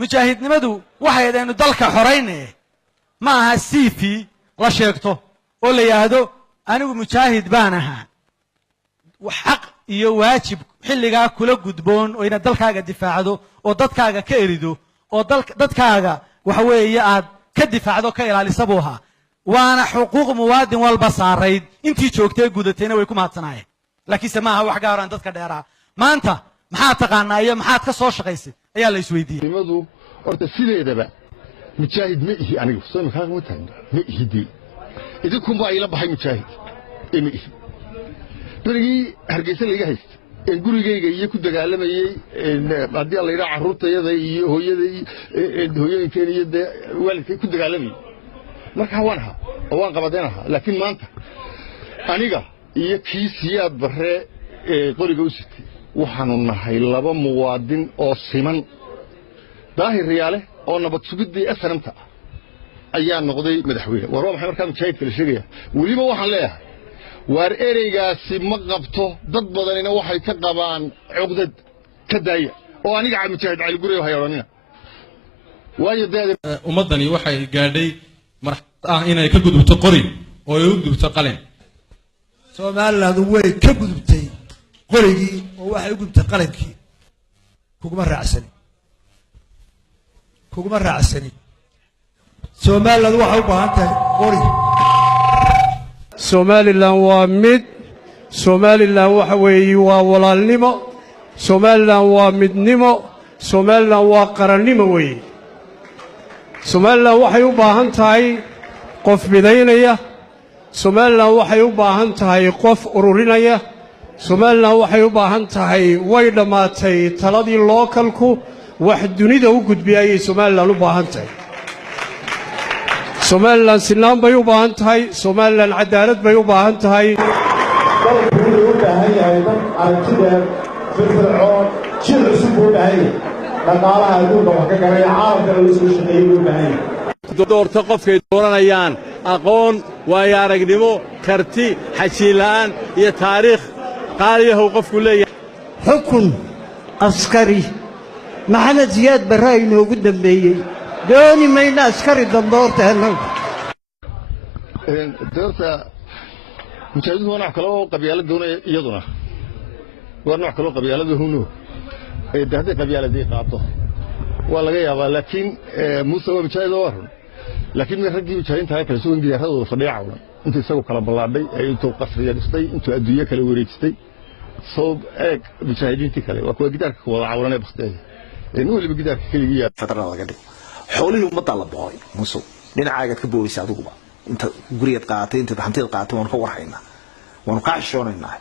mujaahidnimadu waxay ahayd dalka xoreyne ma aha siifi la sheegto oo la yiraahdo anigu mujaahid baan ahaa xaq iyo waajib xilliga kula gudboon oo ina dalkaaga difaacdo oo dadkaaga ka erido oo dadkaaga waxa weeye aad ka difaacdo ka ilaaliso booha waana xuquuq muwaadin walba saareyd intii joogtay gudatayna way ku maadsanaayeen laakiin samaaha wax gaar ah dadka dheeraa maanta maxaa taqaanaa iyo maxaad ka soo shaqaysay ayaa la isweydiiyay nimadu horta sideedaba mujaahid ma ihi anigu soo ma kaaga wataan ma ihidi idinku ma ila baxay mujaahid ma ihi berigii hargeysa laga haysto in gurigayga iyo ku dagaalamayay hadii la yiraahdo carruurtayada iyo hooyooyinkeena iyo waalidkay ku dagaalamayay marka waan qabadeenaha laakiin maanta aniga iyo kiisiyaad bare qoriga u sitay waxaanu nahay laba muwaadin oo siman daahir riyaale oo nabad sugidii asramta ayaa noqday madaxweyne war maxay markaa mujaahidka la sheegaya waliba waxaan leeyahay war ereygaasi ma qabto dad badanina waxay ka qabaan cuqdad ka daaya oo aniga mujaahid cali guriga hayaranina waayo ummadani waxay gaadhay marxalad inay ka gudubto qori oo ay u gudubto qalin Soomaaliland way ka gudubtay qorigii oo waxay u gudubtay qalinkii kuguma raacsani Soomaaliland waxa u baahan tahay qori Somaliland waa mid Somaliland waxa weeye waa walaalnimo Somaliland waa midnimo Somaliland waa qarannimo weeye Somaliland waxay u baahan tahay qof midaynaya Somaliland waxay u baahan tahay qof ururinaya Somaliland waxay u baahan tahay way dhamaatay taladii localku wax dunida u gudbiyay Somaliland u baahan tahay Somaliland sinaan bay u baahan tahay Somaliland cadaalad bay u baahan tahay dalku u baahan yahay dad aragtida firfircoon jil cusub u baahan yahay dhaqaalaha adduunka wax ka garaya caalamka la soo shaqeeyo u baahan yahay doorta qofkay dooranayaan aqoon waayo aragnimo karti xajiilaan iyo taariikh qaaliyaha qofku leeyahay xukun askari maxamed ziyaad barre inoogu dambeeyey dooni mayna askari damboorta helo doorta mujaahidiintu waa kale oo qabyaalad doonaya iyaduna waa nooc kale oo qabyaalad huno hadday qabyaaladii qaato waa laga yaabaa laakiin muuse waa mujaahid oo run laakiin raggii mujaahidiinta ay kala soo ingiyaaradooda fadhiya cawlan intii isagu kala ballaadhay intuu qasriya dhistay intuu adduunyo kala wareejistay soo eeg mujaahidiintii kale waa kuwa gidaarka wada cawlan ee baqteeda waliba gidaarka kaliya fadlan laga dhigo xoolihii ummadda la booray muuse dhinacaaga ka booraysa adiguba inta guriga qaatay inta hantiga qaatay waan ka warhaynaa waan ka xishoonaynaa